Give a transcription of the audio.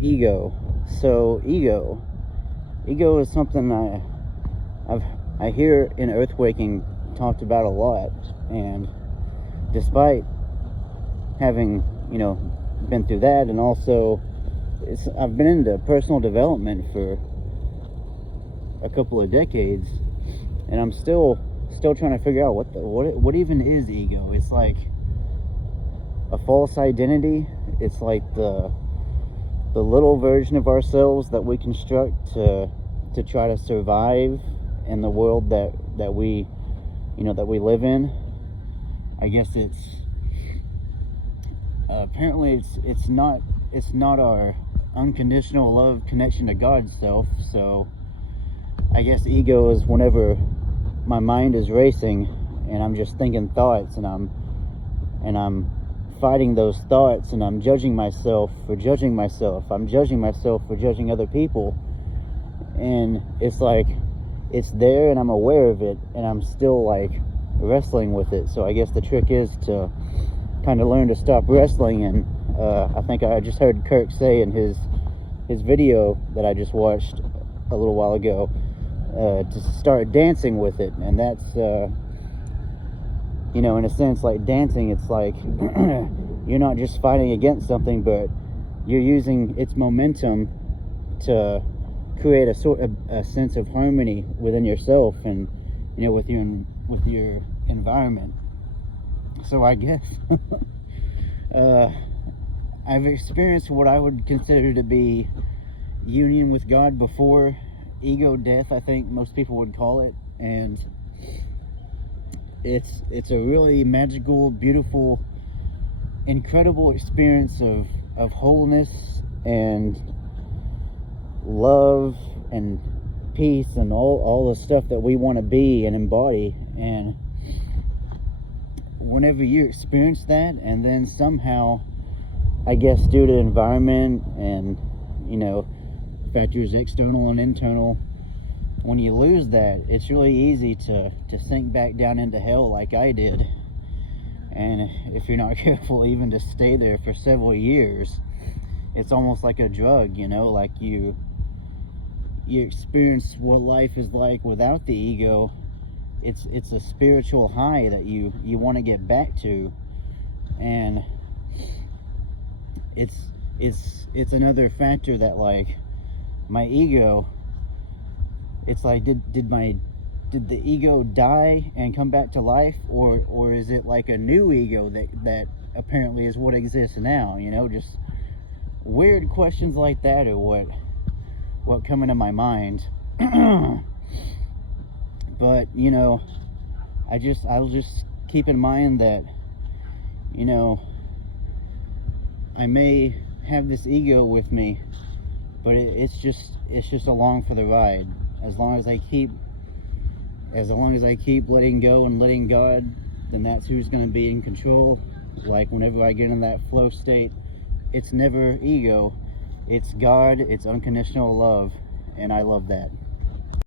Ego. So ego is something I hear in Earthwaking talked about a lot, and despite having been through that, and also I've been into personal development for a couple of decades, and I'm still trying to figure out what even is ego. It's like a false identity. It's like the little version of ourselves that we construct to try to survive in the world that we live in. I guess it's apparently it's not our unconditional love connection to God's self. So I guess ego is whenever my mind is racing and I'm just thinking thoughts, and I'm fighting those thoughts, and I'm judging myself for judging myself. I'm judging myself for judging other people. And it's like it's there and I'm aware of it, and I'm still like wrestling with it. So I guess the trick is to kind of learn to stop wrestling. And I think I just heard Kirk say in his video that I just watched a little while ago, to start dancing with it. And that's in a sense, like dancing, it's like you're not just fighting against something, but you're using its momentum to create a sort of a sense of harmony within yourself and with your environment. So I guess I've experienced what I would consider to be union with God before ego death, I think most people would call it. And it's a really magical, beautiful, incredible experience of wholeness and love and peace and all the stuff that we want to be and embody. And whenever you experience that, and then somehow, I guess due to environment and factors external and internal, when you lose that, it's really easy to sink back down into hell like I did. And if you're not careful, even to stay there for several years. It's almost like a drug, like you experience what life is like without the ego. It's a spiritual high that you want to get back to. And it's another factor that, like, my ego, it's like, did the ego die and come back to life, or is it like a new ego that apparently is what exists now? Just weird questions like that are what come into my mind. But I'll just keep in mind that I may have this ego with me, but it's just along for the ride. As long as I keep letting go and letting God, then that's who's going to be in control. Like whenever I get in that flow state, it's never ego, it's God, it's unconditional love, and I love that.